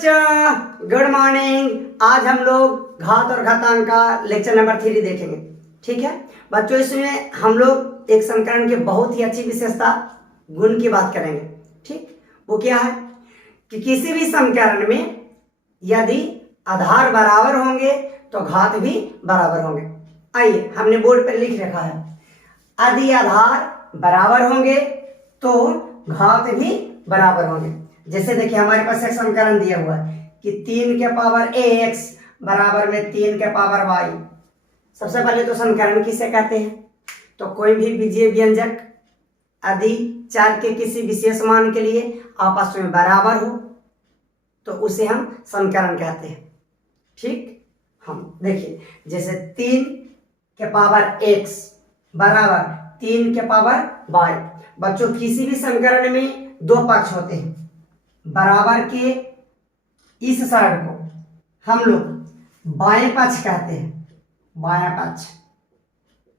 बच्चा, good morning. आज हम लोग घात और घातांक का लेक्चर नंबर 3 देखेंगे। ठीक है बच्चों, इसमें हम लोग एक समीकरण की बहुत ही अच्छी विशेषता गुण की बात करेंगे। ठीक, वो क्या है कि किसी भी समीकरण में यदि आधार बराबर होंगे तो घात भी बराबर होंगे। आइए, हमने बोर्ड पर लिख रखा है, यदि आधार बराबर होंगे तो घात भी बराबर होंगे। जैसे देखिए, हमारे पास एक समीकरण दिया हुआ है कि 3 के पावर x बराबर में 3 के पावर y। सबसे पहले तो समीकरण किसे कहते हैं? तो कोई भी बीजीय व्यंजक यदि चर के किसी विशेष मान के लिए आपस में बराबर हो तो उसे हम समीकरण कहते हैं। ठीक, हम देखिए, जैसे 3 के पावर x बराबर 3 के पावर y। बच्चों, किसी भी समीकरण में दो पक्ष होते हैं। बराबर के इस साइड को हम लोग बाएं पक्ष कहते हैं, बायां पक्ष,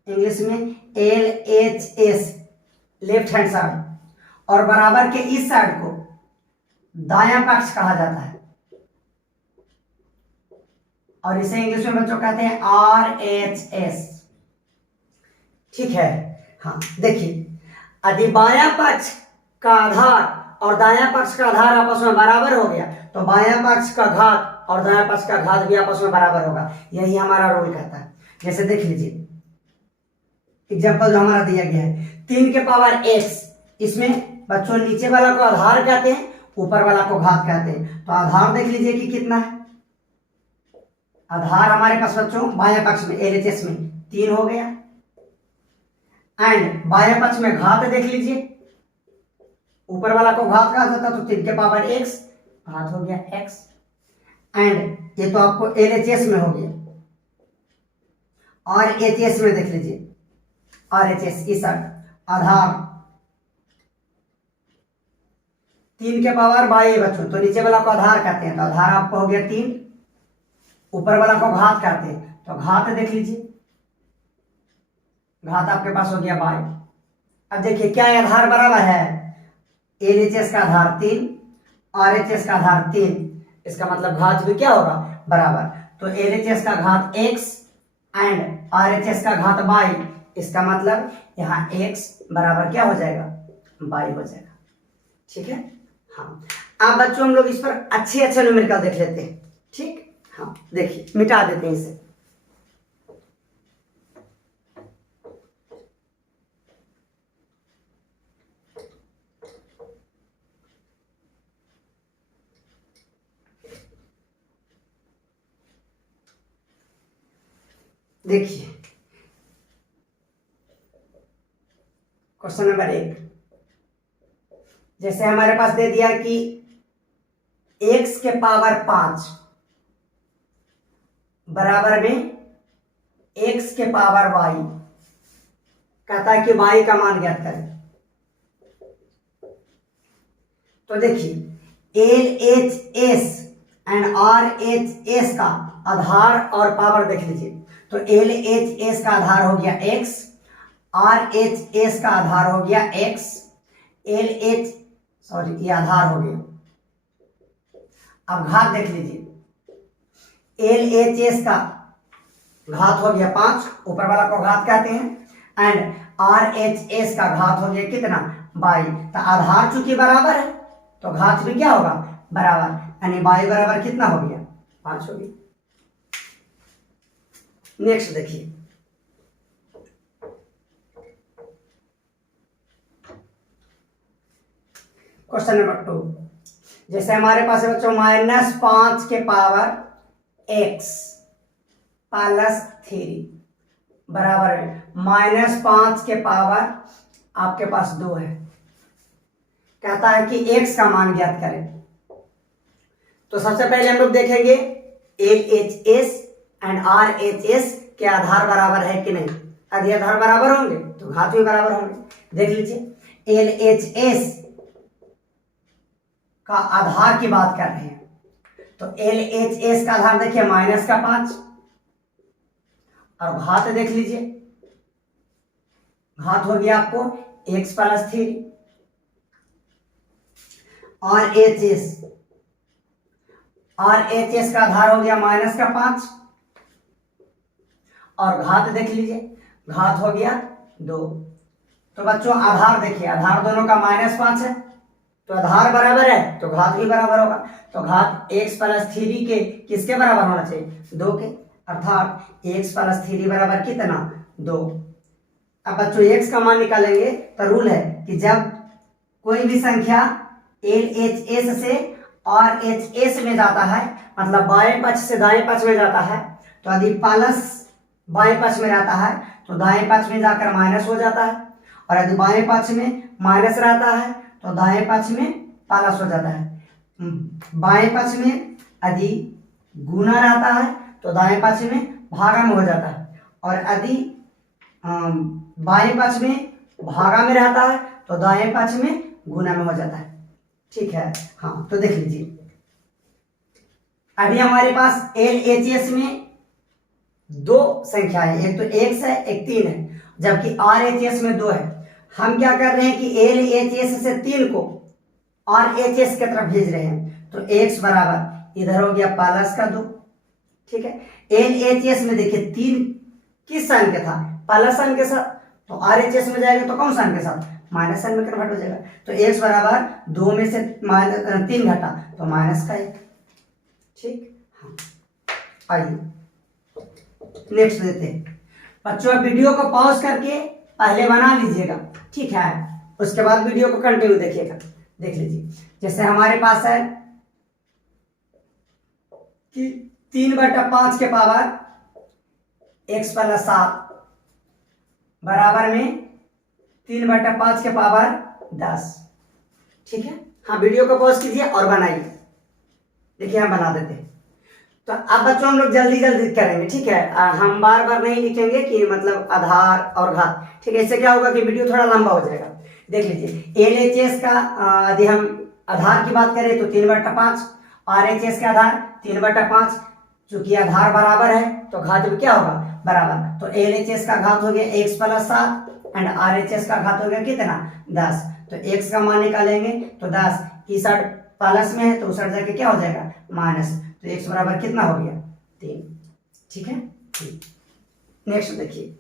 इंग्लिश में LHS, लेफ्ट हैंड साइड। और बराबर के इस साइड को दायां पक्ष कहा जाता है, और इसे इंग्लिश में बच्चों कहते हैं RHS। ठीक है, हाँ देखिए, यदि बायां पक्ष का आधार और दायां पक्ष का आधार आपस में बराबर हो गया तो बायां पक्ष का घात और दायां पक्ष का घात भी आपस में बराबर होगा। यही हमारा रूल कहता है। जैसे देख लीजिए, एग्जांपल जो हमारा दिया गया है 3 के पावर x, इसमें बच्चों नीचे वाला को आधार कहते हैं, ऊपर वाला को घात कहते हैं। तो आधार देख लीजिए कि कितना है। आधार हमारे पास बच्चों बायां पक्ष में LHS में 3 हो गया, एंड बायां पक्ष में घात देख लीजिए, ऊपर वाला को घात कहा जाता तो 3 के पावर x, घात हो गया x, एंड ये तो आपको LHS में हो गया। और HS में देख लीजिए, RHS इस आधार 3 के पावर y बच्चों, तो नीचे वाला को आधार कहते हैं, तो आधार आपको हो गया 3, ऊपर वाला को घात कहते हैं, तो घात देख लीजिए, घात आपके पास हो गया y। अब देखिए, क्या आधार बराबर है? LHS का आधार 3, RHS का आधार 3, इसका मतलब घात भी क्या होगा? बराबर। तो LHS का घात x एंड RHS का घात y, इसका मतलब यहाँ x बराबर क्या हो जाएगा? y हो जाएगा। ठीक है, हाँ। अब बच्चों हम लोग इस पर अच्छे अच्छे न्यूमेरिकल देख लेते हैं। ठीक, हाँ देखिए, मिटा देते हैं इसे। देखिए, क्वेश्चन नंबर 1, जैसे हमारे पास दे दिया कि x के पावर 5 बराबर में x के पावर y, कहता है कि y का मान ज्ञात करें। तो देखिए, LHS एंड RHS का आधार और पावर देख लीजिए। तो LHS का आधार हो गया x, RHS का आधार हो गया x, ये आधार हो गया। अब घात देख लीजिए, LHS का घात हो गया 5, ऊपर वाला को घात कहते हैं, एंड RHS का घात हो गया कितना? y। तो आधार चूंकि बराबर है तो घात भी क्या होगा? बराबर, यानी y बराबर कितना हो गया? 5 हो गया। नेक्स्ट देखिए, क्वेश्चन नंबर 2, जैसे हमारे पास है बच्चों -5 के पावर x प्लस 3 बराबर है -5 के पावर आपके पास 2 है। कहता है कि x का मान ज्ञात करें। तो सबसे पहले हम लोग देखेंगे LHS एंड RHS के आधार बराबर है कि नहीं। यदि आधार बराबर होंगे तो घात भी बराबर होंगे। देख लीजिए, LHS का आधार की बात कर रहे हैं, तो LHS का आधार देखिए -5, और घात देख लीजिए, घात हो गया आपको x प्लस 3, RHS और एच एस का आधार हो गया माइनस का 5, और घात देख लीजिए, घात हो गया 2। तो बच्चों आधार देखिए, आधार दोनों का -5 है, तो आधार बराबर है तो घात भी बराबर होगा। तो घात x प्लस 3 के किसके बराबर होना चाहिए? 2 के, अर्थात x प्लस 3 बराबर कितना? 2। अब बच्चों x का मान निकालेंगे तो रूल है कि जब कोई भी संख्या LHS से और HS में जाता है, मतलब बाएं पक्ष से दाएं पक्ष में जाता है, तो यदि प्लस बाएं पक्ष में रहता है तो दाएं पक्ष में जाकर माइनस हो जाता है, और यदि बाएं पक्ष में माइनस रहता है तो दाएं पक्ष में प्लस हो जाता है। बाएं पक्ष में यदि गुना रहता है तो दाएं पक्ष में भागा में हो जाता है, और यदि बाएं पक्ष में भागा में रहता है तो दाएं पक्ष में गुना में हो जाता है। ठीक है, हाँ तो देख लीजिए, अभी हमारे पास LHS में 2 संख्याएं, एक तो x है एक 3 है, जबकि RHS में 2 है। हम क्या कर रहे हैं कि LHS से 3 को RHS की तरफ भेज रहे हैं, तो x बराबर इधर हो गया प्लस का 2। ठीक है, LHS में देखिए 3 किस साइन के था? प्लस साइन के साथ, तो RHS में जाएगा तो कौन साइन के साथ? माइनस साइन में कन्वर्ट हो जाएगा। तो x बराबर 2 में से 3 घटा तो माइनस का 1। ठीक, हाँ आइए नेक्स्ट देते हैं। बच्चों वीडियो को पॉज करके पहले बना लीजिएगा, ठीक है, उसके बाद वीडियो को कंटिन्यू देखिएगा। देख लीजिए, जैसे हमारे पास है कि 3/5 के पावर x प्लस 7 बराबर में 3/5 के पावर 10। ठीक है, हाँ वीडियो को पॉज कीजिए और बनाइए। देखिए हम बना देते हैं। तो अब बच्चों हम लोग जल्दी जल्दी करेंगे, ठीक है, हम बार बार नहीं लिखेंगे कि मतलब आधार और घात। ठीक है, इससे क्या होगा कि वीडियो थोड़ा लंबा हो जाएगा। देख लीजिए, LHS का यदि हम आधार की बात करें तो 3/5, RHS का आधार 3/5। चूंकि आधार बराबर है तो घात भी क्या होगा? बराबर। तो LHS का घात हो गया x प्लस 7 एंड RHS का घात हो गया कितना? 10। तो x का मान निकालेंगे तो 10 इस साइड प्लस में है तो उस साइड जाके क्या हो जाएगा? माइनस। तो x बराबर कितना हो गया? 3। ठीक है, नेक्स्ट देखिए,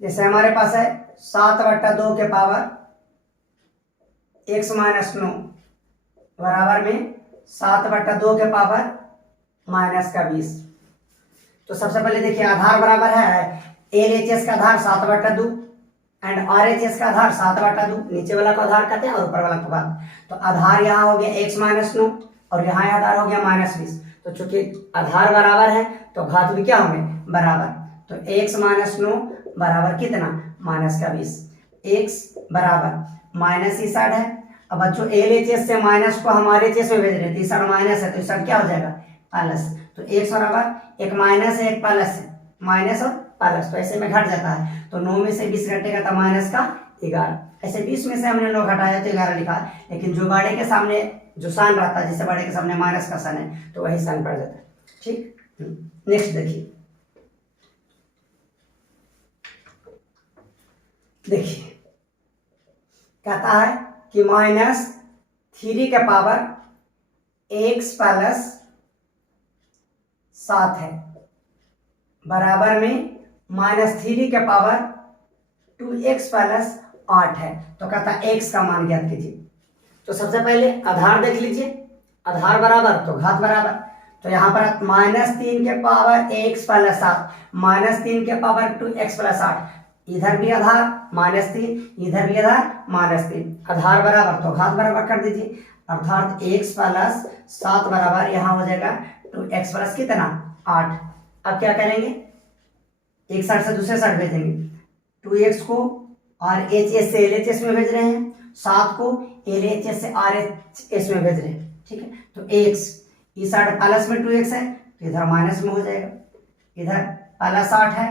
जैसे हमारे पास है 7/2 के पावर x माइनस 9 बराबर में 7/2 के पावर माइनस का 20। तो सबसे पहले देखिए, आधार बराबर है LHS का आधार 7/2 एंड RHS का आधार 7/2। नीचे वाला को आधार कहते हैं और ऊपर वाला को घात। तो आधार यहाँ हो गया x माइनस 9 और यहाँ आधार हो गया -20। तो चूंकि आधार बराबर है तो घात भी क्या होंगे? बराबर। तो x माइनस 9 बराबर कितना? माइनस का 20। x बराबर माइनस इस साइड है। अब बच्चों LHS से माइनस को हम RHS में भेज रहे हैं, तो इस साइड माइनस है तो इस साइड क्या हो जाएगा? प्लस। तो x बराबर एक माइनस है एक प्लस है, माइनस और प्लस, तो ऐसे में घट जाता है। तो 9 में से 20 घटेगा तो माइनस का 11। ऐसे 20 में से हमने 9 घटाया तो 11 लिखा, लेकिन जो बड़े के सामने जो साइन रहता है, जैसे बड़े के सामने माइनस का साइन है तो वही साइन पड़ जाता है। ठीक, नेक्स्ट देखिए, कहता है कि -3 के पावर x प्लस 7 है बराबर में -3 के पावर 2x प्लस 8 है। तो कहता है x का मान ज्ञात कीजिए। तो सबसे पहले आधार देख लीजिए, आधार बराबर तो घात बराबर। तो यहाँ पर -3 के पावर x प्लस 7 -3 के पावर 2x प्लस 8, इधर भी आधार -3 इधर भी आधार -3, आधार बराबर तो घात बराबर कर दीजिए, अर्थात x प्लस 7 बराबर यहाँ हो जाएगा 2x प्लस कितना? 8। अब क्या करेंगे? एक साइड से दूसरे साइड भेजेंगे। 2x को RHS से LHS में भेज रहे हैं, 7 को LHS से RHS में भेज रहे हैं। ठीक है, तो x इस साइड प्लस में 2x है तो इधर माइनस में हो जाएगा, इधर प्लस 8 है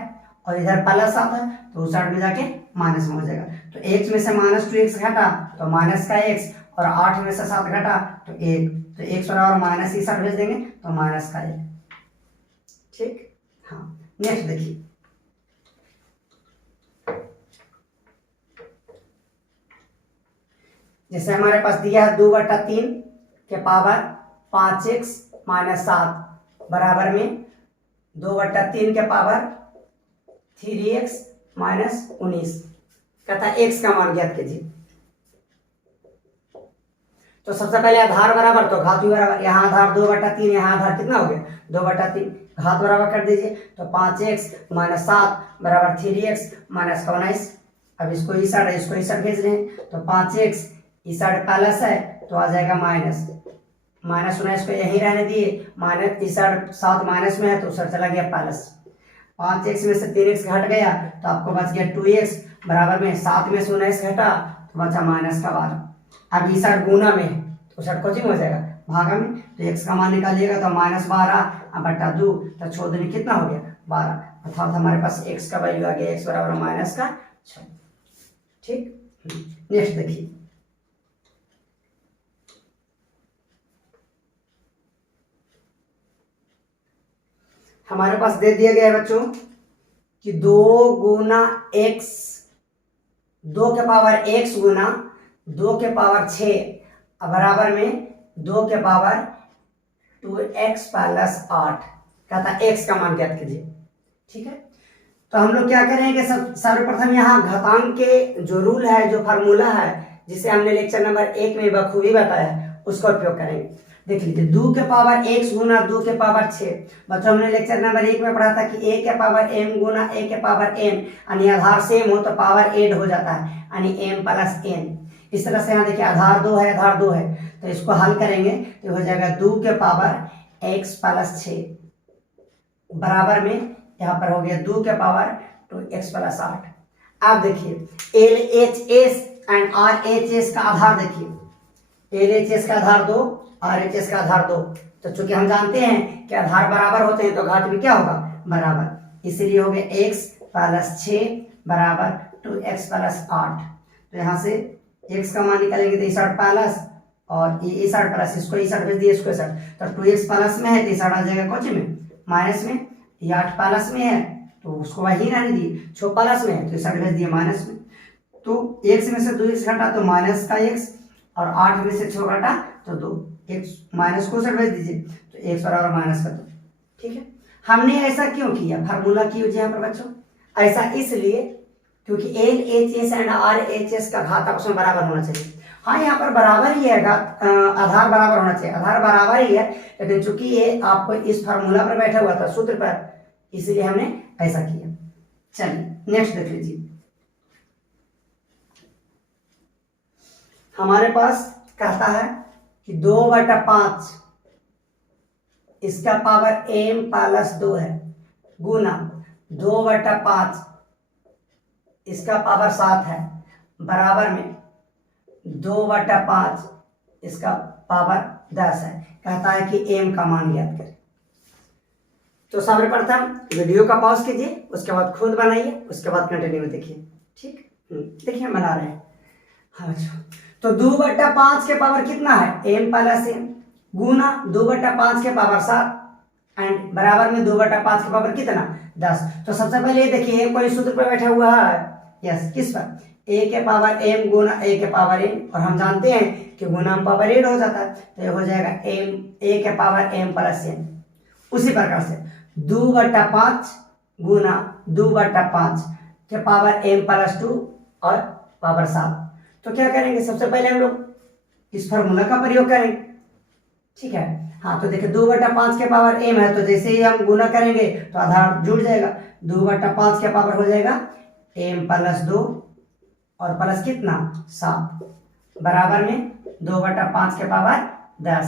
और इधर प्लस 7 है तो उस साइड में जाके माइनस में हो जाएगा। तो x में से -2x घटा तो माइनस का x, और 8 में से 7 घटा तो 1, तो x बराबर माइनस इस साइड भेज देंगे तो माइनस का 1। ठीक, हाँ नेक्स्ट देखिए, जैसे हमारे पास दिया है 2/3 के पावर 5x माइनस 7 बराबर में 2/3 के पावर 3x माइनस 19। कहता है x का मान ज्ञात कीजिए। तो सबसे पहले आधार बराबर तो घात भी बराबर, यहाँ आधार 2/3, यहाँ आधार कितना हो गया 2/3, घात बराबर कर दीजिए। तो 5x माइनस 7 बराबर 3x माइनस 19। अब इसको इस साइड भेज रहे हैं, तो 5x इस साइड प्लस है तो आ जाएगा माइनस 19 को यहीं रहने दिए, माइनस इस साइड 7 माइनस में है तो उस चला गया प्लस। 5x में से 3x घट गया तो आपको बच गया 2x बराबर में 7 में से 19 घटा तो बचा माइनस का 12। अब इस साइड गुना में है तो साइड कोचिंग हो जाएगा भागा में, तो x का मान निकालिएगा तो माइनस 12 बटा 2 तो 6 दूनी कितना हो गया 12, अर्थात हमारे पास x का वैल्यू आ गया x बराबर माइनस का 6। ठीक, नेक्स्ट देखिए। हमारे पास दे दिया गया है बच्चों कि 2 गुना x, 2 के पावर x गुना 2 के पावर 6 बराबर में 2 के पावर 2x प्लस 8। कहता x का मान ज्ञात कीजिए। ठीक है, तो हम लोग क्या करेंगे, सर्वप्रथम यहाँ घातांक के जो रूल है, जो फार्मूला है, जिसे हमने लेक्चर नंबर 1 में बखूबी बताया, उसका उपयोग करेंगे। देख लीजिए 2 के पावर x गुना 2 के पावर 6। बच्चों हमने लेक्चर नंबर 1 में पढ़ा था कि a के पावर m गुना a के पावर n, यानी आधार सेम हो तो पावर ऐड हो जाता है, यानी m प्लस n। इस तरह से यहाँ देखिए आधार 2 है, आधार 2 है, तो इसको हल करेंगे तो हो जाएगा 2 के पावर x प्लस 6 बराबर में यहाँ पर हो गया 2 के पावर 2x प्लस 8। अब देखिए LHS एंड RHS का आधार देखिए, LHS का आधार 2, RHS का आधार 2। तो चूंकि हम जानते हैं कि आधार बराबर होते हैं तो घात भी क्या होगा बराबर, इसलिए हो गया x प्लस 6 बराबर 2x प्लस 8। तो यहाँ से x का मान निकालेंगे तो इस साइड प्लस और इस साइड प्लस, इसको इस साइड भेज दिए, इसको इस साइड, तो 2x प्लस में है तो इस साइड आ जाएगा कौन में माइनस में, ये 8 प्लस में है तो उसको वही रहने दिए, 6 प्लस में है तो इस साइड भेज दिए माइनस में। तो x में से 2x घटा तो माइनस का x, और 8 में से 6 घटा तो 2, x माइनस को साइड भेज दीजिए तो x बराबर माइनस का 2। ठीक है, हमने ऐसा क्यों किया, फार्मूला की यूज यहाँ पर बच्चों, ऐसा इसलिए क्योंकि LHS एंड RHS का घात आपस में बराबर होना चाहिए। हाँ यहाँ पर बराबर ही है, घात आधार बराबर होना चाहिए, आधार बराबर ही है, लेकिन चूंकि ये आपको इस फार्मूला पर बैठा हुआ था, सूत्र पर, इसलिए हमने ऐसा किया। चलिए नेक्स्ट देख लीजिए। हमारे पास कहता है कि 2/5 इसका पावर m प्लस 2 है गुना 2/5 इसका पावर 7 है बराबर में 2/5 इसका पावर 10 है। कहता है कि m का मान ज्ञात करें। तो सर्वप्रथम वीडियो का पॉज कीजिए, उसके बाद खुद बनाइए, उसके बाद कंटिन्यू देखिए। ठीक, देखिए हम बना रहे हैं। हाँ, तो 2/5 के पावर कितना है m प्लस m गुना 2/5 के पावर 7 एंड बराबर में 2/5 के पावर कितना 10। तो सबसे पहले देखिए कोई सूत्र पर बैठा हुआ है, यस, किस पर, a के पावर m गुना a के पावर n, और हम जानते हैं कि गुना में पावर ऐड हो जाता है, तो ये हो जाएगा a के पावर m प्लस n। उसी प्रकार से 2/5 गुना 2/5 के पावर m प्लस 2 और पावर 7। तो क्या करेंगे, सबसे पहले हम लोग इस फार्मूला का प्रयोग करेंगे। ठीक है, हाँ, तो देखिए 2/5 के पावर m है, तो जैसे ही हम गुना करेंगे तो आधार जुड़ जाएगा, 2/5 के पावर हो जाएगा m प्लस 2 और प्लस कितना 7 बराबर में 2/5 के पावर 10।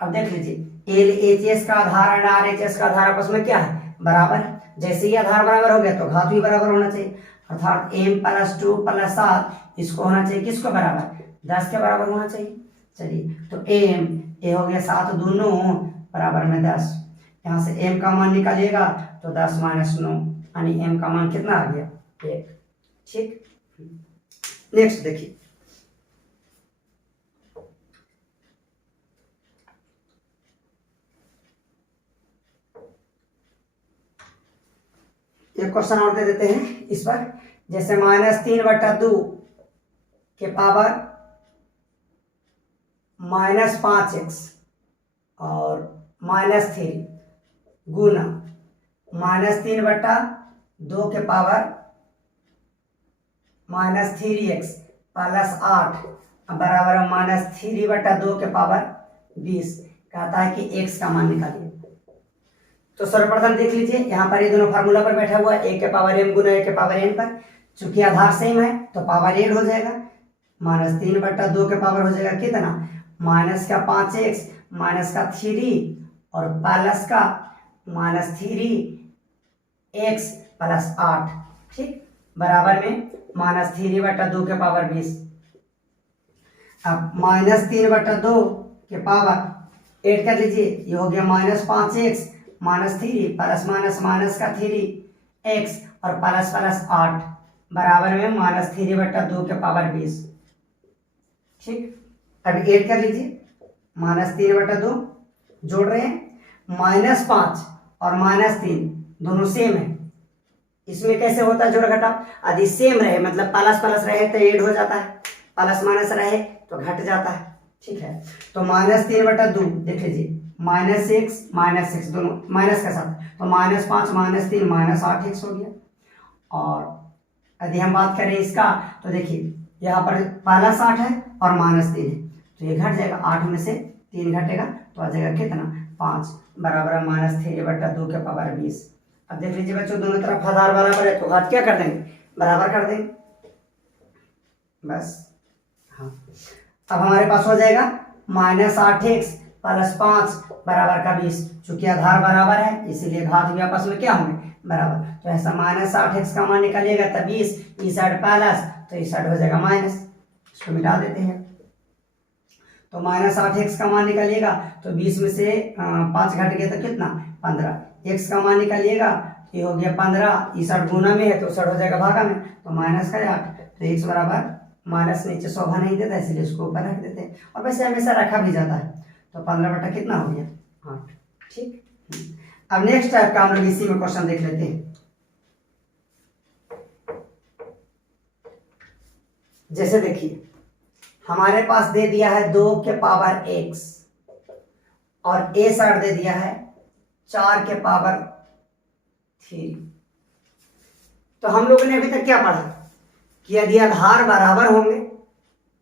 अब देख लीजिए LHS का आधार और RHS का आधार आपस में क्या है बराबर, जैसे ही आधार बराबर हो गया तो घात भी बराबर होना चाहिए, अर्थात m प्लस 2 प्लस 7 इसको होना चाहिए किसको बराबर 10 के बराबर होना चाहिए। चलिए तो m ये हो गया 7 दोनों बराबर में 10, यहाँ से m का मान निकालिएगा तो 10 माइनस 9, यानी m का मान कितना आ गया 1। ठीक, नेक्स्ट देखिए। एक क्वेश्चन और दे देते हैं इस पर, जैसे -3/2 के पावर -5x और -3 गुना -3/2 के पावर -3x प्लस 8 बराबर -3/2 के पावर 20। कहता है कि x का मान निकालिए। तो सर्वप्रथम देख लीजिए, यहाँ पर ये दोनों फार्मूला पर बैठा हुआ है, a के पावर m गुना a के पावर n पर। चूंकि आधार सेम है तो पावर 8 हो जाएगा, -3/2 के पावर हो जाएगा कितना, -5x -3 और प्लस का -3x प्लस 8, ठीक, बराबर में -3/2 के पावर 20। अब -3/2 के पावर 8 कर लीजिए, ये हो गया -5x -3 प्लस माइनस का 3x और प्लस 8 बराबर में -3/2 के पावर 20, ठीक। अब 8 कर लीजिए, -3/2 जोड़ रहे हैं, -5 और -3 दोनों सेम है। इसमें कैसे होता है जोड़ घटा, यदि सेम रहे मतलब प्लस प्लस रहे तो ऐड हो जाता है, प्लस माइनस रहे तो घट जाता है, ठीक है। तो -3/2 देख लीजिए, -6 दोनों माइनस के साथ, तो -5 -3 -8x हो गया। और यदि हम बात करें इसका तो देखिए यहाँ पर +8 है और -3 है, तो ये घट जाएगा, 8 में से 3 घटेगा तो आ जाएगा कितना, 5 बराबर -3/2 के पावर 20। अब देख लीजिए बच्चों, दोनों तरफ आधार बराबर है तो हाथ क्या कर देंगे, बराबर कर देंगे, बस। हाँ, अब हमारे पास हो जाएगा -8x प्लस 5 बराबर का 20। चूंकि आधार बराबर है इसीलिए घात भी आपस में क्या होंगे, बराबर। तो ऐसा -8x का मान निकालिएगा तब 20, इस साइड प्लस तो इस साइड हो जाएगा माइनस, इसको मिटा देते हैं। तो -8x का मान निकालिएगा तो 20 में से 5 घट गया तो कितना, 15। x का मान निकालिएगा ये हो गया 15, इस साइड गुना में है तो उस साइड हो जाएगा भागा में, तो -8। तो x बराबर माइनस नीचे शोभा नहीं देता इसलिए इसको ऊपर रख देते हैं, और वैसे हमेशा रखा भी जाता है। तो 15 कितना हो गया, 8, ठीक। अब नेक्स्ट टाइप का हम लोग इसी में क्वेश्चन देख लेते हैं। जैसे देखिए हमारे पास दे दिया है 2 के पावर x और a साइड दे दिया है 4 के पावर 3। तो हम लोगों ने अभी तक क्या पढ़ा कि यदि आधार बराबर होंगे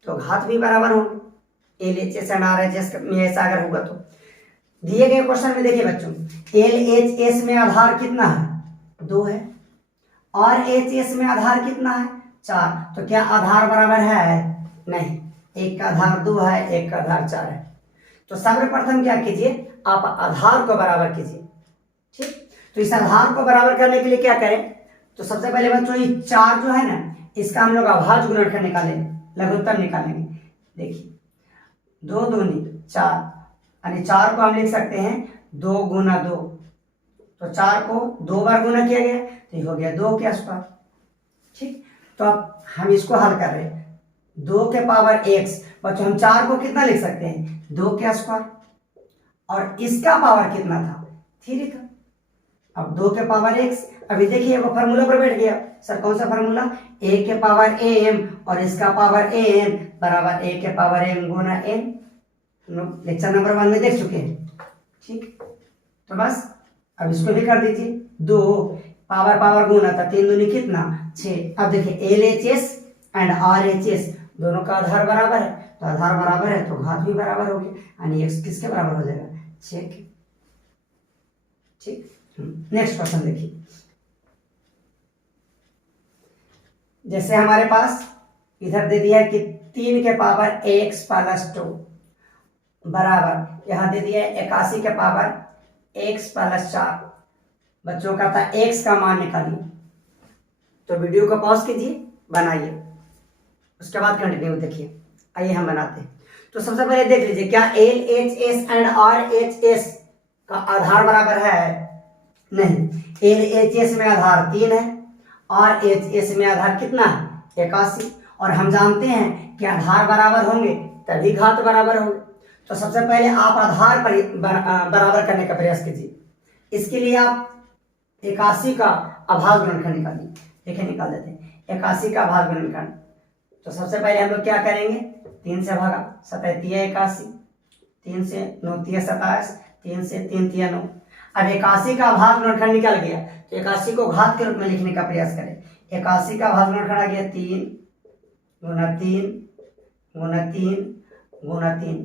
तो घात भी बराबर होंगे, LHS एंड RHS में ऐसा अगर होगा तो। दिए गए क्वेश्चन में देखिए बच्चों, LHS में आधार कितना है, 2 है, और HS में आधार कितना है, 4। तो क्या आधार बराबर है, नहीं, एक का आधार 2 है, एक का आधार 4 है। तो सर्वप्रथम क्या कीजिए, आप आधार को बराबर कीजिए, ठीक। तो इस आधार को बराबर करने के लिए क्या करें, तो सबसे पहले बच्चों ये 4 जो है ना, इसका हम लोग अभाज्य गुणनखंड निकालेंगे, लघुत्तम निकालेंगे। देखिए 2 दूनी 4, यानी 4 को हम लिख सकते हैं 2 गुना 2, तो 4 को 2 बार गुना किया गया तो ये हो गया 2 के स्क्वायर, ठीक। तो अब हम इसको हल कर रहे हैं, 2 के पावर x, बच्चों हम 4 को कितना लिख सकते हैं, 2 के स्क्वायर, और इसका पावर कितना था, 3 था। अब 2 के पावर x, अभी देखिए वो फार्मूला पर बैठ गया, सर कौन सा फार्मूला, a के पावर am और इसका पावर an बराबर a के पावर m गुना n, लेक्चर नंबर 1 में देख चुके हैं, ठीक। तो बस अब इसको भी कर दीजिए, 2 पावर गुना था, 3 दूनी कितना, 6। अब देखिए LHS एंड RHS दोनों का आधार बराबर है, तो आधार बराबर है तो घात भी बराबर होगी, यानी x किसके बराबर हो जाएगा, 6 के, ठीक। नेक्स्ट क्वेश्चन देखिए, जैसे हमारे पास इधर दे दिया है कि 3 के पावर x प्लस 2 बराबर, यहां दे दिया है 81 के पावर x प्लस 4। बच्चों का था x का मान निकालिए, तो वीडियो को पॉज कीजिए, बनाइए, उसके बाद कंटिन्यू देखिए। आइए हम बनाते हैं। तो सबसे पहले देख लीजिए, क्या LHS एंड RHS का आधार बराबर है, नहीं। LHS में आधार 3 है, RHS में आधार कितना है, 81, और हम जानते हैं कि आधार बराबर होंगे तभी घात बराबर होंगे। तो सबसे पहले आप आधार बराबर करने का प्रयास कीजिए। इसके लिए आप 81 का अभाज्य गुणनखंड निकालिए। देखिए निकाल देते हैं 81 का अभाज्य गुणनखंड। तो सबसे पहले हम लोग क्या करेंगे, 3 से भागा, 7 तिया 81, 3 से 9 तिया 27, 3 से 3 तिया 9। अब 81 का भागफलखंड निकल गया, तो 81 को घात के रूप में लिखने का प्रयास करें। 81 का भागफलखंड आ गया 3 गुना 3 गुना 3 गुना 3।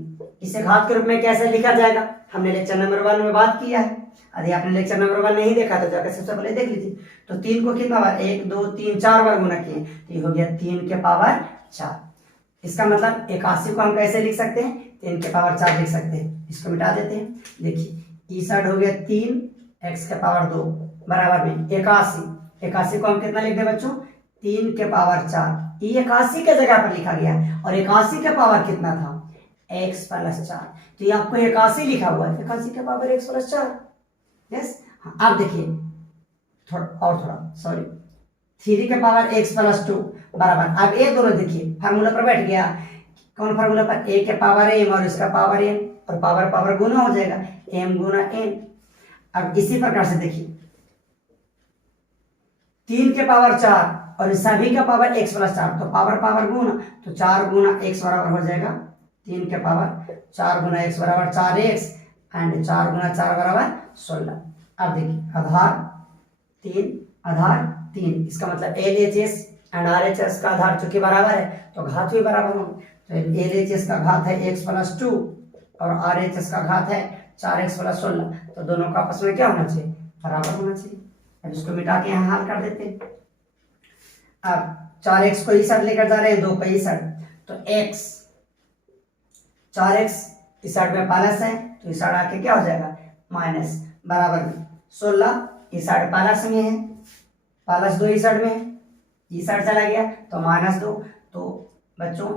इसे घात के रूप में कैसे लिखा जाएगा, हमने लेक्चर नंबर 1 में बात किया है। यदि आपने लेक्चर नंबर 1 नहीं देखा तो जाकर सबसे पहले देख लीजिए। तो 3 को कितना बार, 1 2 3 4 बार गुना किए, तो ये हो गया 3 के पावर 4। इसका मतलब 81 को हम कैसे लिख सकते हैं, 3 के पावर 4 लिख सकते हैं। इसको मिटा देते हैं। देखिए ई साइड हो गया 3 x के पावर 2 बराबर में 81। 81 को हम कितना लिख दें बच्चों, 3 के पावर 4। ये 81 के जगह पर लिखा गया है, और 81 के पावर कितना था, x प्लस 4। तो ये आपको 81 लिखा हुआ है, 81 के पावर x प्लस 4। यस, हाँ अब देखिए थोड़ा सॉरी, 3 के पावर x प्लस 2 बराबर। अब ये दोनों देखिए फार्मूला पर बैठ गया। कौन फार्मूला पर, a के पावर m और इसका पावर n, और पावर पावर गुना हो जाएगा, m गुना n। अब इसी प्रकार से देखिए 3 के पावर 4 और सभी का पावर x प्लस 4, तो पावर पावर गुना, तो 4 गुना x बराबर हो जाएगा 3 के पावर 4 गुना x बराबर 4x, एंड 4 गुना 4 बराबर 16। अब देखिए आधार 3 आधार 3, इसका मतलब LHS एंड RHS का आधार चूंकि बराबर है तो घात भी बराबर होंगे। तो LHS का घात है x प्लस 2 और RHS का घात है 4x प्लस 16, तो दोनों का आपस में क्या होना चाहिए, बराबर होना चाहिए। अब इसको मिटा के यहाँ हल कर देते हैं। अब 4x को इस साइड लेकर जा रहे हैं, 2 को इस साइड, तो x 4x इस साइड में प्लस है, तो इस साइड आके क्या हो जाएगा, माइनस, बराबर में 16 इस साइड प्लस में है, प्लस 2 इस साइड में है, इस साइड चला गया तो माइनस 2। तो बच्चों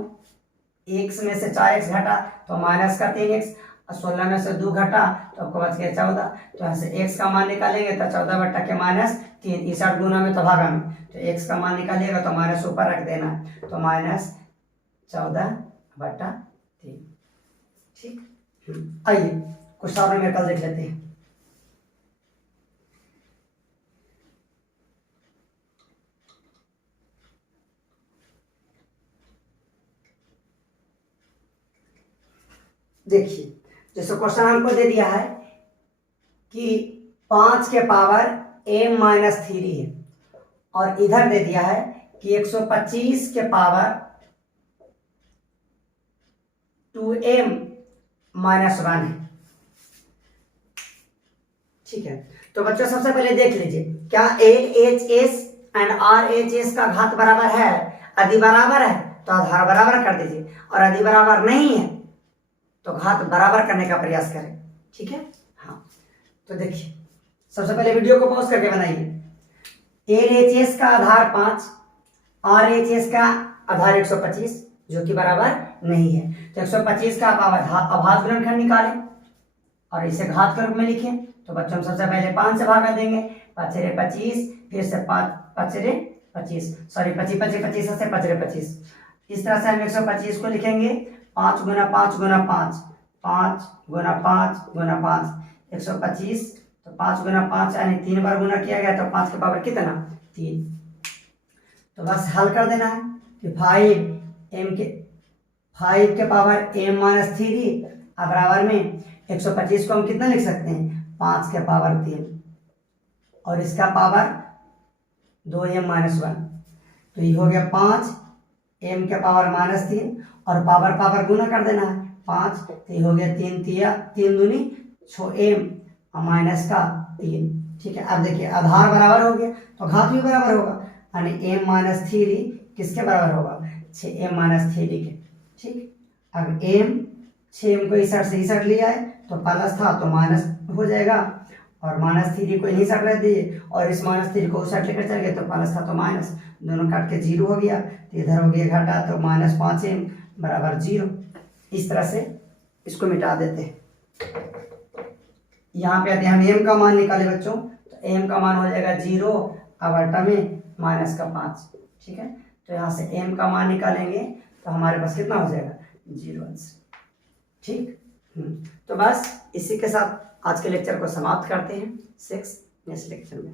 x में से 4x घटा तो माइनस का 3x, और 16 में से 2 घटा तो आपको बच गया 14। तो यहाँ से x का मान निकालेंगे तो 14 बट्टा के माइनस 3, इस साइड गुना में तो भागा में, तो x का मान निकालिएगा तो माइनस ऊपर रख देना, तो माइनस 14 बट्टा 3। ठीक, आइए कुछ और में कल देख लेते हैं। देखिए जैसे क्वेश्चन हमको दे दिया है कि 5 के पावर m माइनस 3 है, और इधर दे दिया है कि 125 के पावर 2m माइनस 1 है। ठीक है, तो बच्चों सबसे पहले देख लीजिए क्या LHS एंड RHS का घात बराबर है। यदि बराबर है तो आधार बराबर कर दीजिए, और यदि बराबर नहीं है तो घात बराबर करने का प्रयास करें। ठीक है, हाँ तो देखिए सबसे पहले वीडियो को पॉज करके बनाइए। LHS का आधार 5, RHS का आधार 125 जो कि बराबर नहीं है, तो 125 का आप अभाज्य गुणनखंड निकालें और इसे घात के रूप में लिखें। तो बच्चों हम सबसे पहले 5 से भागा देंगे, 5 रे 25, फिर से 5 रे 25, सॉरी 25 25 25 से 5 रे 25। इस तरह से हम 125 को लिखेंगे 5 गुना 5 गुना 5, 5 गुना 5 गुना 5, 125। तो 5 गुना 5 यानी 3 बार गुना किया गया, तो 5 के पावर कितना, 3। तो बस हल कर देना है कि 5 के पावर m माइनस 3 अब बराबर में 125 को हम कितना लिख सकते हैं, 5 के पावर 3, और इसका पावर 2m माइनस 1, तो ये हो गया 5 m के पावर माइनस 3, और पावर पावर गुना कर देना है 5, तो ये हो गया 3 दूनी 6m और माइनस का 3। ठीक है, अब देखिए आधार बराबर हो गया तो घात भी बराबर होगा, यानी m माइनस 3 किसके बराबर होगा, 6m माइनस 3 के। ठीक, अब m 6m को इस साइड से इस साइड लिया है तो प्लस था तो माइनस हो जाएगा, और माइनस 3 को इन्हीं साइड रख दिए, और इस माइनस 3 को उस साइड लेकर चल गए तो प्लस था तो माइनस, दोनों काट के 0 हो गया, तो इधर हो गया घटा, तो माइनस 5m बराबर 0। इस तरह से इसको मिटा देते हैं। यहाँ पे यदि हम m का मान निकाले बच्चों तो m का मान हो जाएगा 0 और बटा में माइनस का 5। ठीक है, तो यहाँ से m का मान निकालेंगे तो हमारे पास कितना हो जाएगा, 0 आंसर। ठीक, तो बस इसी के साथ आज के लेक्चर को समाप्त करते हैं। 6 नेक्स्ट लेक्चर में।